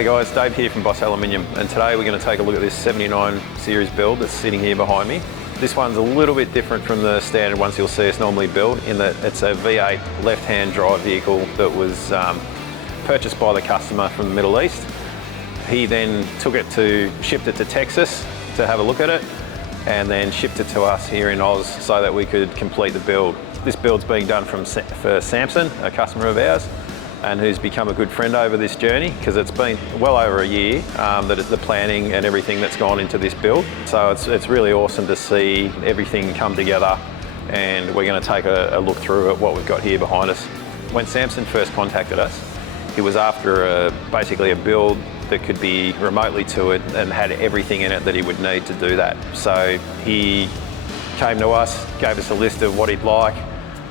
G'day guys, Dave here from Aluminium, and today we're going to take a look at this 79 series build that's sitting here behind me. This one's a little bit different from the standard ones you'll see us normally build, in that it's a V8 left-hand drive vehicle that was purchased by the customer from the Middle East. He then shipped it to Texas to have a look at it, and then shipped it to us here in Oz so that we could complete the build. This build's being done for Samson, a customer of ours, and who's become a good friend over this journey, because it's been well over a year the planning and everything that's gone into this build. So it's really awesome to see everything come together, and we're going to take a look through at what we've got here behind us. When Samson first contacted us, he was after basically a build that could be remotely toured and had everything in it that he would need to do that. So he came to us, gave us a list of what he'd like,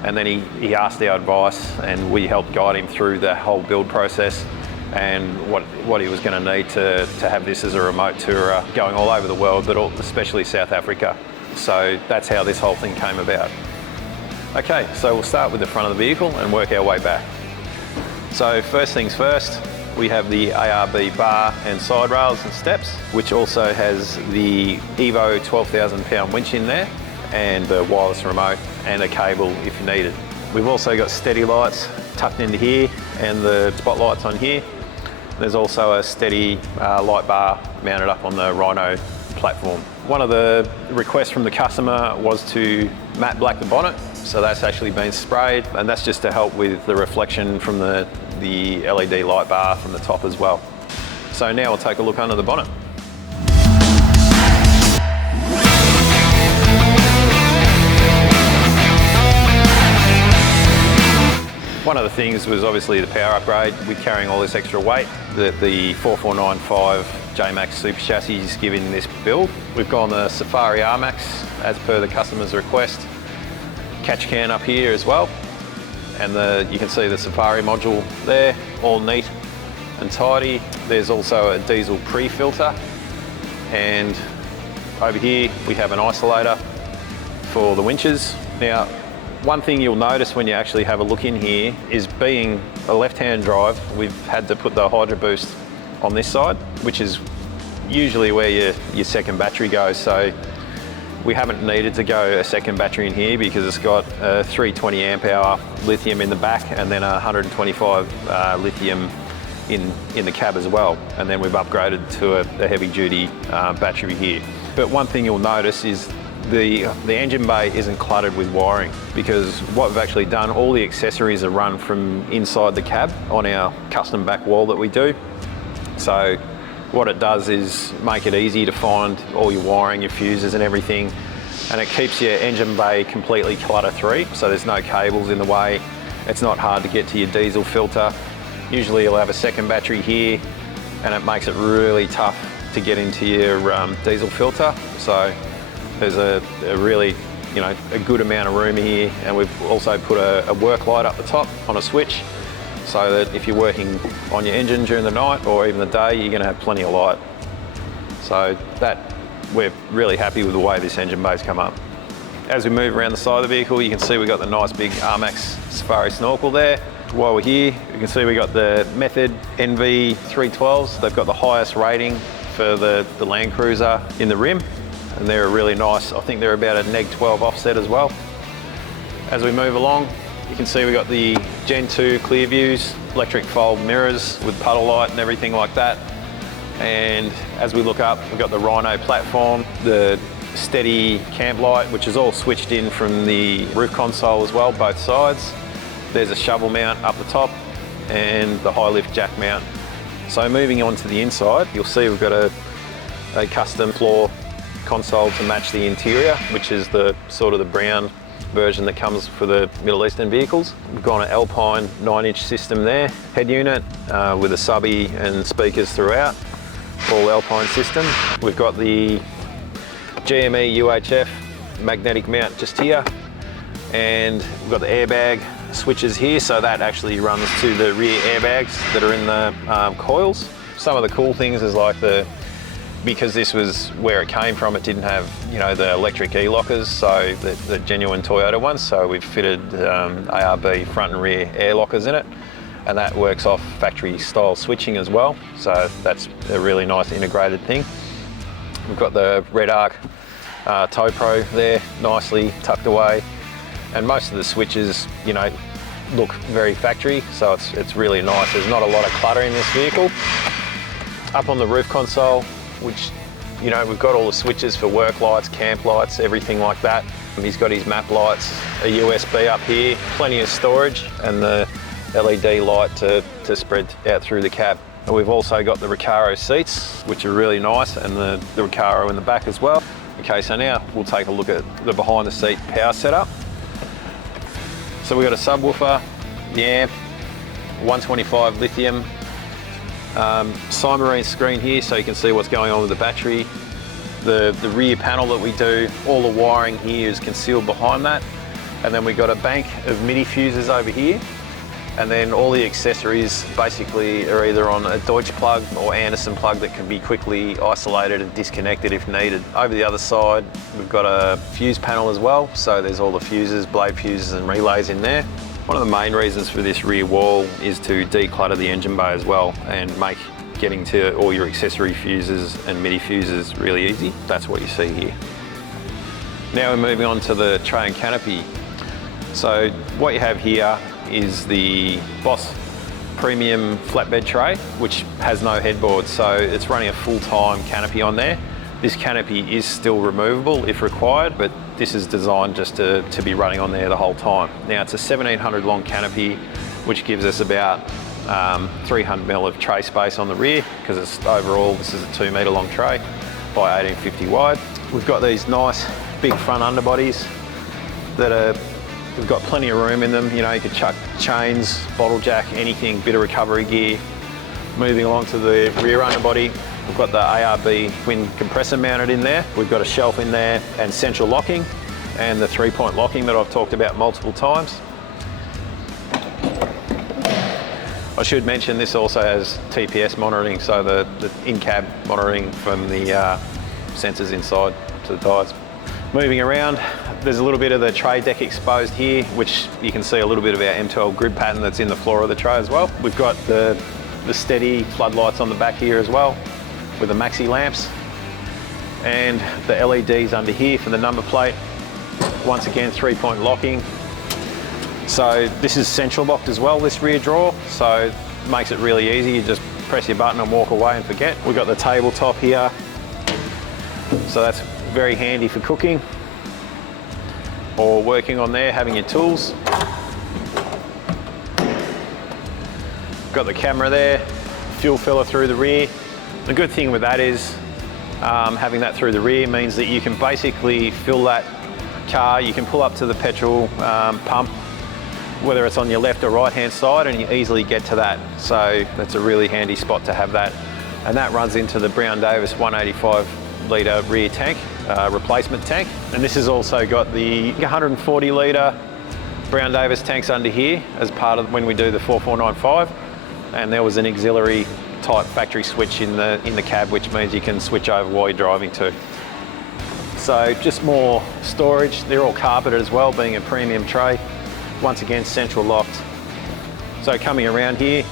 and then he asked our advice, and we helped guide him through the whole build process and what he was going to need to have this as a remote tourer going all over the world, but especially South Africa. So that's how this whole thing came about. Okay, so we'll start with the front of the vehicle and work our way back. So first things first, we have the ARB bar and side rails and steps, which also has the Evo 12,000 pound winch in there, and the wireless remote and a cable if you need it. We've also got steady lights tucked into here and the spotlights on here. There's also a steady light bar mounted up on the Rhino platform. One of the requests from the customer was to matte black the bonnet, so that's actually been sprayed, and that's just to help with the reflection from the LED light bar from the top as well. So now we'll take a look under the bonnet. One of the things was obviously the power upgrade with carrying all this extra weight that the 4495 JMACX Super Chassis is giving this build. We've gone the Safari R-Max as per the customer's request. Catch can up here as well, and you can see the Safari module there, all neat and tidy. There's also a diesel pre-filter, and over here we have an isolator for the winches. Now, one thing you'll notice when you actually have a look in here is, being a left-hand drive, we've had to put the Hydro Boost on this side, which is usually where your second battery goes. So we haven't needed to go a second battery in here because it's got a 320 amp hour lithium in the back, and then a 125 lithium in the cab as well. And then we've upgraded to a heavy duty battery here. But one thing you'll notice is the engine bay isn't cluttered with wiring, because what we've actually done, all the accessories are run from inside the cab on our custom back wall that we do. So what it does is make it easy to find all your wiring, your fuses and everything, and it keeps your engine bay completely clutter-free, so there's no cables in the way. It's not hard to get to your diesel filter. Usually you'll have a second battery here, and it makes it really tough to get into your diesel filter. So there's a really, a good amount of room here, and we've also put a work light up the top on a switch, so that if you're working on your engine during the night or even the day, you're going to have plenty of light. So we're really happy with the way this engine bay's come up. As we move around the side of the vehicle, you can see we've got the nice big R-Max Safari snorkel there. While we're here, you can see we've got the Method NV 312s. They've got the highest rating for the LandCruiser in the rim, and they're a really nice, I think they're about a -12 offset as well. As we move along, you can see we've got the Gen 2 clear views, electric fold mirrors with puddle light and everything like that. And as we look up, we've got the Rhino platform, the steady camp light, which is all switched in from the roof console as well, both sides. There's a shovel mount up the top and the high lift jack mount. So moving on to the inside, you'll see we've got a custom floor console to match the interior, which is the sort of the brown version that comes for the Middle Eastern vehicles. We've got an Alpine 9-inch system there, head unit with a subby and speakers throughout, all Alpine system. We've got the GME UHF magnetic mount just here, and we've got the airbag switches here, so that actually runs to the rear airbags that are in the coils. Some of the cool things is like because this was where it came from, it didn't have, the electric e-lockers, so the genuine Toyota ones. So we've fitted ARB front and rear air lockers in it. and that works off factory style switching as well. So that's a really nice integrated thing. We've got the Red Arc Tow Pro there, nicely tucked away. And most of the switches, you know, look very factory, so it's really nice. There's not a lot of clutter in this vehicle. Up on the roof console, which, you know, we've got all the switches for work lights, camp lights, everything like that. He's got his map lights, a USB up here, plenty of storage, and the LED light to spread out through the cab. And we've also got the Recaro seats, which are really nice, and the Recaro in the back as well. Okay, so now we'll take a look at the behind the seat power setup. So we've got a subwoofer, the amp, 125 lithium, Cymarine screen here so you can see what's going on with the battery. The rear panel that we do, all the wiring here is concealed behind that. And then we've got a bank of MIDI fuses over here. And then all the accessories basically are either on a Deutsch plug or Anderson plug that can be quickly isolated and disconnected if needed. Over the other side, we've got a fuse panel as well. So there's all the fuses, blade fuses and relays in there. One of the main reasons for this rear wall is to declutter the engine bay as well and make getting to all your accessory fuses and MIDI fuses really easy. That's what you see here. Now we're moving on to the tray and canopy. So what you have here is the Boss Premium Flatbed tray, which has no headboard, so it's running a full-time canopy on there. This canopy is still removable if required, but this is designed just to be running on there the whole time. Now it's a 1700 long canopy, which gives us about 300 mil of tray space on the rear, because it's overall, this is a 2 metre long tray by 1850 wide. We've got these nice big front underbodies that are, we've got plenty of room in them. You know, you could chuck chains, bottle jack, anything, bit of recovery gear. Moving along to the rear underbody, we've got the ARB twin compressor mounted in there. We've got a shelf in there and central locking and the 3-point locking that I've talked about multiple times. I should mention this also has TPS monitoring, so the in-cab monitoring from the sensors inside to the tyres. Moving around, there's a little bit of the tray deck exposed here, which you can see a little bit of our M12 grid pattern that's in the floor of the tray as well. We've got the steady floodlights on the back here as well, with the maxi lamps. And the LEDs under here for the number plate. Once again, 3-point locking. So this is central locked as well, this rear drawer, so it makes it really easy. You just press your button and walk away and forget. We've got the tabletop here, so that's very handy for cooking or working on there, having your tools. Got the camera there, fuel filler through the rear. The good thing with that is having that through the rear means that you can basically fill that car, you can pull up to the petrol pump, whether it's on your left or right hand side, and you easily get to that. So that's a really handy spot to have that. And that runs into the Brown Davis 185 litre rear tank, replacement tank. And this has also got the 140 litre Brown Davis tanks under here as part of when we do the 4495. And there was an auxiliary type factory switch in the cab, which means you can switch over while you're driving too. So just more storage. They're all carpeted as well, being a premium tray. Once again, central locked. So coming around here,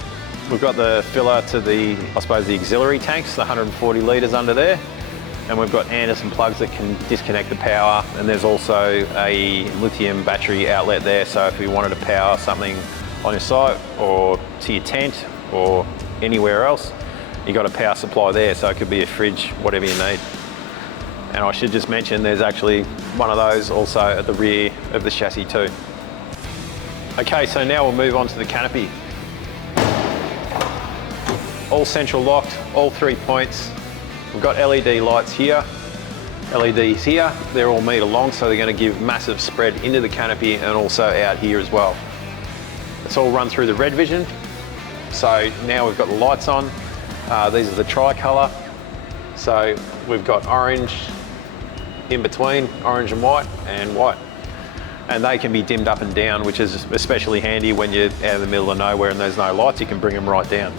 we've got the filler to the, I suppose, the auxiliary tanks, the 140 litres under there. And we've got Anderson plugs that can disconnect the power. And there's also a lithium battery outlet there. So if you wanted to power something on your site or to your tent or anywhere else, you've got a power supply there. So it could be a fridge, whatever you need. And I should just mention there's actually one of those also at the rear of the chassis too. Okay, so now we'll move on to the canopy. All central locked, all 3 points. We've got LED lights here, LEDs here. They're all metre long, so they're going to give massive spread into the canopy and also out here as well. It's all run through the red vision. So now we've got the lights on. These are the tricolour. So we've got orange in between, orange and white, and they can be dimmed up and down, which is especially handy when you're out in the middle of nowhere and there's no lights. You can bring them right down.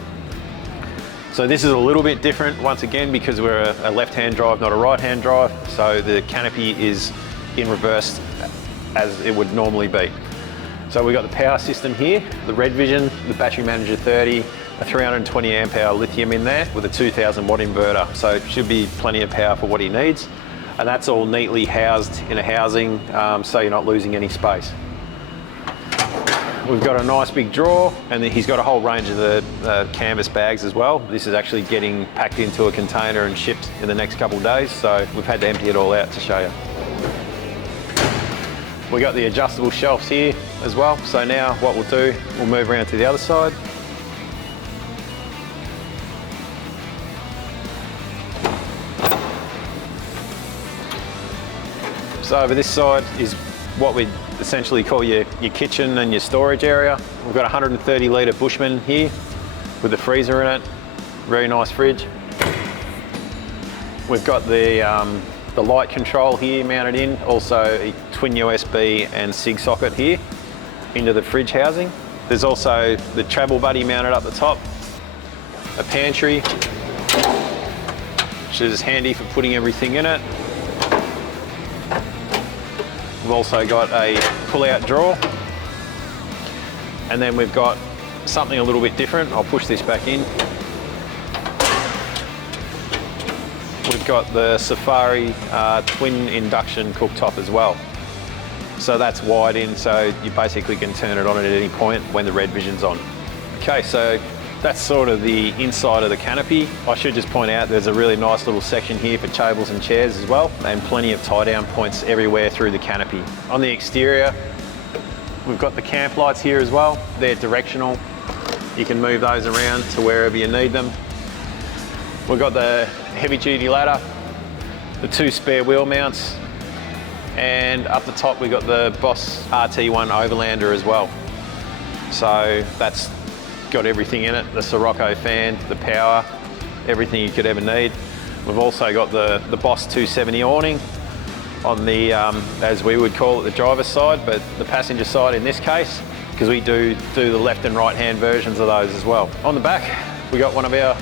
So this is a little bit different once again because we're a left-hand drive, not a right-hand drive. So the canopy is in reverse as it would normally be. So we've got the power system here, the Red Vision, the Battery Manager 30, a 320 amp hour lithium in there with a 2000 watt inverter. So it should be plenty of power for what he needs. And that's all neatly housed in a housing, so you're not losing any space. We've got a nice big drawer, and then he's got a whole range of the canvas bags as well. This is actually getting packed into a container and shipped in the next couple of days, so we've had to empty it all out to show you. We got the adjustable shelves here as well. So now what we'll do, we'll move around to the other side. So over this side is what we essentially call your kitchen and your storage area. We've got a 130 litre Bushman here with the freezer in it. Very nice fridge. We've got the light control here mounted in, also a twin USB and SIG socket here into the fridge housing. There's also the travel buddy mounted up the top, a pantry, which is handy for putting everything in it. We've also got a pull-out drawer, and then we've got something a little bit different. I'll push this back in. We've got the Safari twin induction cooktop as well. So that's wide in, so you basically can turn it on at any point when the Red Vision's on. Okay, so that's sort of the inside of the Canopy. I should just point out there's a really nice little section here for tables and chairs as well, and plenty of tie-down points everywhere through the Canopy. On the exterior, we've got the camp lights here as well. They're directional. You can move those around to wherever you need them. We've got the heavy-duty ladder, the 2 spare wheel mounts, and up the top we've got the Boss RT1 Overlander as well. So that's got everything in it, the Sirocco fan, the power, everything you could ever need. We've also got the Boss 270 awning on the, as we would call it, the driver's side, but the passenger side in this case, because we do the left and right hand versions of those as well. On the back, we got one of our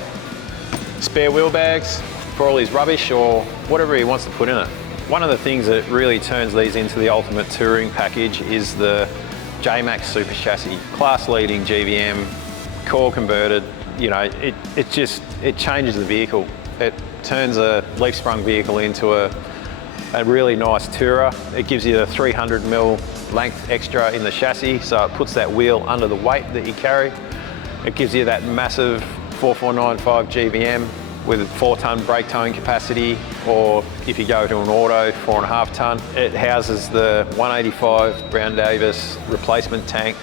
spare wheel bags for all his rubbish or whatever he wants to put in it. One of the things that really turns these into the ultimate touring package is the JMACX Super Chassis, class-leading GVM, Coil Converted. You know, it changes the vehicle. It turns a leaf-sprung vehicle into a really nice tourer. It gives you a 300mm length extra in the chassis, so it puts that wheel under the weight that you carry. It gives you that massive 4495 GVM with a 4-ton brake towing capacity, or if you go to an auto, 4.5 ton. It houses the 185 Brown Davis replacement tank.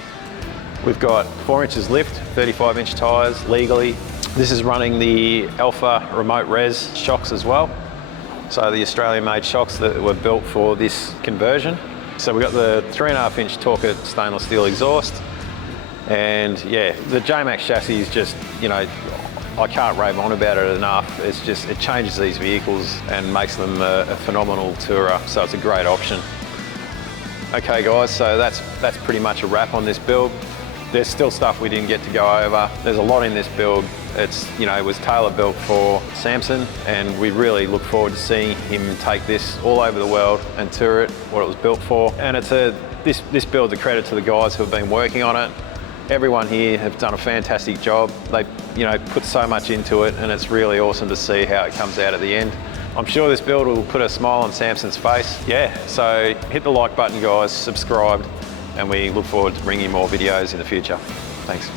We've got 4 inches lift, 35-inch tyres legally. This is running the Alpha Remote Res shocks as well. So the Australian-made shocks that were built for this conversion. So we've got the 3.5-inch Torqued stainless steel exhaust. And yeah, the JMACX chassis is just, you know, I can't rave on about it enough. It's just, it changes these vehicles and makes them a phenomenal tourer. So it's a great option. Okay guys, so that's pretty much a wrap on this build. There's still stuff we didn't get to go over. There's a lot in this build. It's, you know, it was tailor built for Samson, and we really look forward to seeing him take this all over the world and tour it, what it was built for. And it's this build's a credit to the guys who have been working on it. Everyone here have done a fantastic job. They, you know, put so much into it, and it's really awesome to see how it comes out at the end. I'm sure this build will put a smile on Samson's face. Yeah, so hit the like button guys, subscribe, and we look forward to bringing more videos in the future. Thanks.